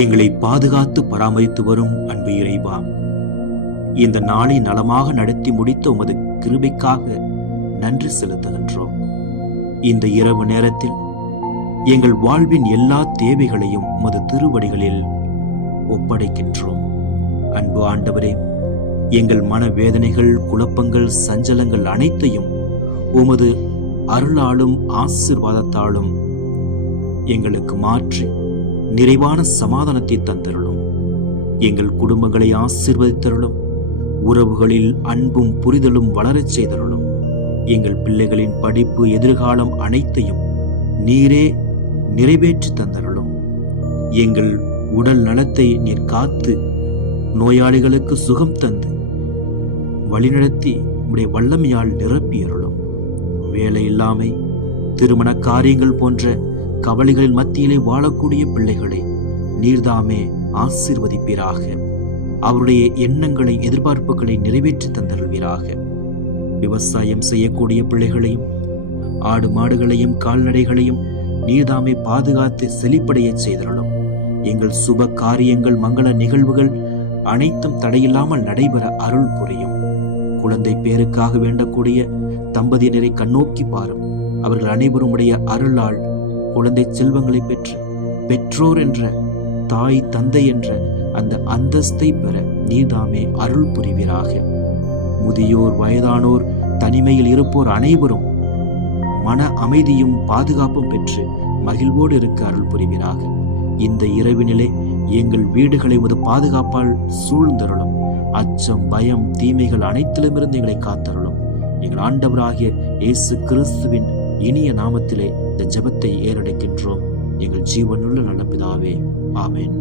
எங்களை பாதுகாத்து பராமரித்து வரும் அன்பு இறைவா, இந்த நாளை நலமாக நடத்தி முடித்த உமது கிருபைக்காக நன்றி செலுத்துகின்றோம். இந்த இரவு நேரத்தில் எங்கள் வாழ்வின் எல்லா தேவைகளையும் உமது திருவடிகளில் ஒப்படைக்கின்றோம். அன்பு ஆண்டவரே, எங்கள் மனவேதனைகள், குழப்பங்கள், சஞ்சலங்கள் அனைத்தையும் உமது அருளாலும் ஆசீர்வாதத்தாலும் எங்களுக்கு மாற்றி நிறைவான சமாதானத்தை தந்தருளும். எங்கள் குடும்பங்களை ஆசீர்வதித்தருளும். உறவுகளில் அன்பும் புரிதலும் வளரச் செய்தருளும். எங்கள் பிள்ளைகளின் படிப்பு, எதிர்காலம் அனைத்தையும் நீரே நிறைவேற்றி தந்தருளும். எங்கள் உடல் நலத்தை நீர் காத்து நோயாளிகளுக்கு சுகம் தந்து வழிநடத்தி உடைய வல்லமையால் நிரப்பியருளும். வேலை இல்லாமை, திருமண காரியங்கள் போன்ற கவலைகளின் மத்தியிலே வாழக்கூடிய பிள்ளைகளை நீர்தாமே ஆசீர்வதிப்பீராக. அவருடைய எண்ணங்களை, எதிர்பார்ப்புகளை நிறைவேற்றி தந்தருள்வீராக. விவசாயம் செய்யக்கூடிய பிள்ளைகளையும், ஆடு மாடுகளையும், கால்நடைகளையும் நீர்தாமே பாதுகாத்து செழிப்படைய செய்தருளும். எங்கள் சுப காரியங்கள், மங்கள நிகழ்வுகள் அனைத்தும் தடையில்லாமல் நடைபெற அருள் புரியும். குழந்தை பேருக்காக வேண்டக்கூடிய தம்பதியினரை கண்ணோக்கி பாரும். அவர்கள் அனைவரும் உடைய அருளால் குழந்தை செல்வங்களை பெற்று பெற்றோர் என்ற, தாய் தந்தை என்ற அந்த அந்தஸ்தை பெற நீதாமே அருள் புரிவீராக. முதியோர், வயதானோர், தனிமையில் இருப்போர் அனைவரும் மன அமைதியும் பாதுகாப்பும் பெற்று மகிழ்வோடு இருக்க அருள் புரிவீராக. இந்த இரவினிலே எங்கள் வீடுகளை உமது பாதுகாப்பால் சூழ்ந்தருளும். அச்சம், பயம், தீமைகள் அனைத்திலுமிருந்து எங்களை காத்தருளும். எங்கள் ஆண்டவராகிய இயேசு கிறிஸ்துவின் இனிய நாமத்திலே இந்த ஜெபத்தை ஏறெடுக்கின்றோம். எங்கள் ஜீவனுள்ள நல்ல பிதாவே, ஆமென்.